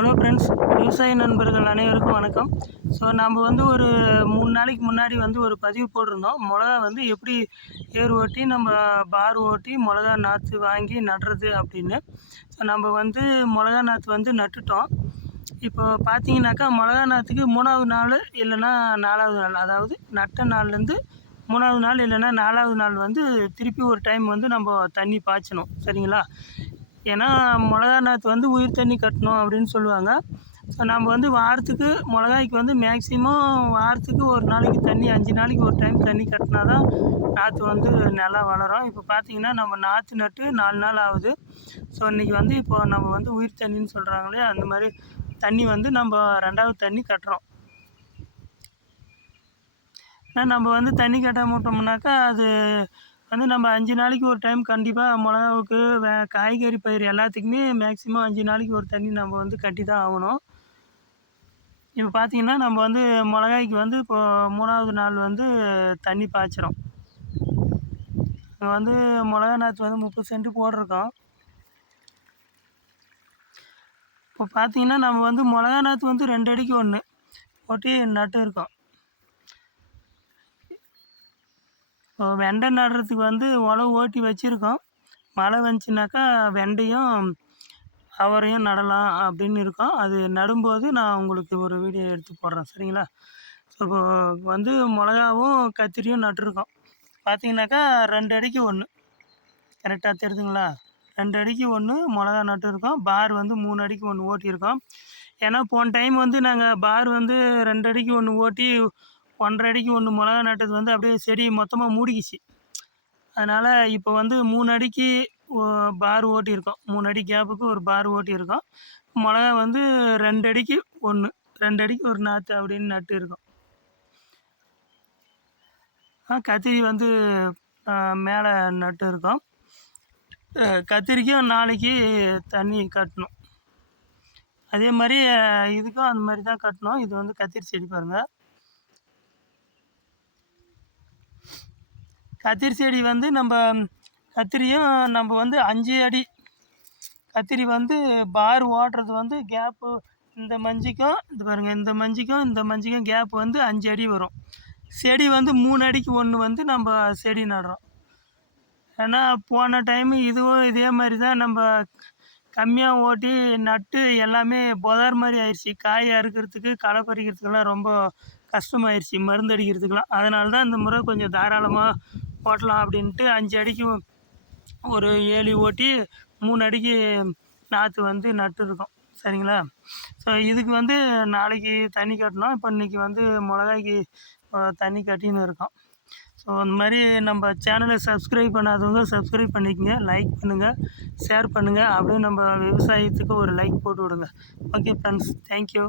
Hello friends, விவசாய நண்பர்கள் அனைவருக்கும் வணக்கம். ஸோ நம்ம வந்து ஒரு 3 நாளைக்கு முன்னாடி வந்து ஒரு பதிவு போட்டிருந்தோம். மிளகா வந்து எப்படி ஏர் ஓட்டி நம்ம பார் ஓட்டி மிளகா நாற்று வாங்கி நடுறது அப்படின்னு. ஸோ நம்ம வந்து மிளகா நாற்று வந்து நட்டுட்டோம். இப்போ பார்த்தீங்கன்னாக்கா மிளகா நாற்றுக்கு 3வது நாள் இல்லைன்னா 4வது நாள், அதாவது நட்ட நாள்லேருந்து 3வது நாள் இல்லைன்னா 4வது நாள் வந்து திருப்பி ஒரு டைம் வந்து நம்ம தண்ணி பாய்ச்சணும், சரிங்களா? ஏன்னா மிளகா நாற்று வந்து உயிர் தண்ணி கட்டணும் அப்படின்னு சொல்லுவாங்க. ஸோ நம்ம வந்து வாரத்துக்கு மிளகாய்க்கு வந்து மேக்ஸிமம் வாரத்துக்கு ஒரு நாளைக்கு தண்ணி 5 நாளைக்கு ஒரு டைம் தண்ணி கட்டினா தான் நாற்று வந்து நல்லா வளரும். இப்போ பார்த்தீங்கன்னா நம்ம நாற்று நட்டு 4 நாள் ஆகுது. ஸோ இன்றைக்கி வந்து இப்போ நம்ம வந்து உயிர் தண்ணின்னு சொல்கிறாங்களே, அந்த மாதிரி தண்ணி வந்து நம்ம 2வது தண்ணி கட்டுறோம். ஏன்னா நம்ம வந்து தண்ணி கட்டாமல் விட்டோம்னாக்கா அது வந்து நம்ம 5 நாளைக்கு ஒரு டைம் கண்டிப்பாக மிளகாவுக்கு காய்கறி பயிர் எல்லாத்துக்குமே மேக்ஸிமம் 5 நாளைக்கு ஒரு தண்ணி நம்ம வந்து கட்டி தான் ஆகணும். இப்போ பார்த்தீங்கன்னா நம்ம வந்து மிளகாய்க்கு வந்து இப்போ 3வது நாள் வந்து தண்ணி பாய்ச்சிரும். வந்து மிளகா நாற்று வந்து 30 சென்ட் போட்டிருக்கோம். இப்போ பார்த்தீங்கன்னா நம்ம வந்து மிளகா நாற்று வந்து 2 அடிக்கு 1 போட்டு நட்டு இருக்கோம். இப்போ வெண்டை நடுறதுக்கு வந்து உழவு ஓட்டி வச்சுருக்கோம். மழை வந்துச்சுனாக்கா வெண்டையும் அவரையும் நடலாம் அப்படின்னு இருக்கோம். அது நடும்போது நான் உங்களுக்கு ஒரு வீடியோ எடுத்து போடுறேன், சரிங்களா? ஸோ இப்போ வந்து மிளகாவும் கத்திரியும் நட்டுருக்கோம். பார்த்தீங்கன்னாக்கா 2 அடிக்கு 1 கரெக்டாக தெரியுதுங்களா? 2 அடிக்கு 1 மிளகா நட்டுருக்கோம். பார் வந்து 3 அடிக்கு 1 ஓட்டியிருக்கோம். ஏன்னா போன டைம் வந்து நாங்கள் பார் வந்து 2 அடிக்கு 1 ஓட்டி 1.5 அடிக்கு 1 மிளகா நட்டது வந்து அப்படியே செடி மொத்தமாக மூடிக்கிச்சு. அதனால் இப்போ வந்து 3 அடிக்கு பார் ஓட்டியிருக்கோம். 3 அடி கேப்புக்கு ஒரு பார் ஓட்டியிருக்கோம். மிளகா வந்து 2 அடிக்கு 1, 2 அடிக்கு ஒரு நாற்று அப்படின்னு நட்டு இருக்கோம். கத்திரி வந்து மேலே நட்டு இருக்கோம். கத்திரிக்கும் நாளைக்கு தண்ணி கட்டணும். அதே மாதிரி இதுக்கும் அந்த மாதிரி தான் கட்டணும். இது வந்து கத்திரி செடி பாருங்கள். கத்திரி செடி வந்து நம்ம கத்திரியும் நம்ம வந்து 5 அடி கத்திரி வந்து பார் ஓடுறது வந்து கேப்பு இந்த மஞ்சிக்கும் இது பாருங்கள், இந்த மஞ்சிக்கும் கேப் வந்து 5 அடி வரும். செடி வந்து 3 அடிக்கு 1 வந்து நம்ம செடி நடுறோம். ஏன்னா போன டைமு இதுவும் இதே மாதிரி தான் நம்ம கம்மியாக ஓட்டி நட்டு எல்லாமே புதார் மாதிரி ஆயிடுச்சு. காய் அறுக்கிறதுக்கு களை பறிக்கிறதுக்கெல்லாம் ரொம்ப கஷ்டமாயிடுச்சு, மருந்து அடிக்கிறதுக்கெலாம். அதனால தான் இந்த முறை கொஞ்சம் தாராளமாக ஓட்டலாம் அப்படின்ட்டு 5 அடிக்கு ஒரு 7 ஓட்டி 3 அடிக்கு நாற்று வந்து நட்டுருக்கோம், சரிங்களா? ஸோ இதுக்கு வந்து நாளைக்கு தண்ணி கட்டணும். இப்போ இன்றைக்கி வந்து மிளகாய்க்கு தண்ணி கட்டின்னு இருக்கோம். ஸோ அந்த மாதிரி நம்ம சேனலை சப்ஸ்கிரைப் பண்ணாதவங்க சப்ஸ்கிரைப் பண்ணிக்கங்க, லைக் பண்ணுங்கள், ஷேர் பண்ணுங்கள். அப்படியே நம்ம விவசாயத்துக்கு ஒரு லைக் போட்டு விடுங்க. Okay friends, thank you.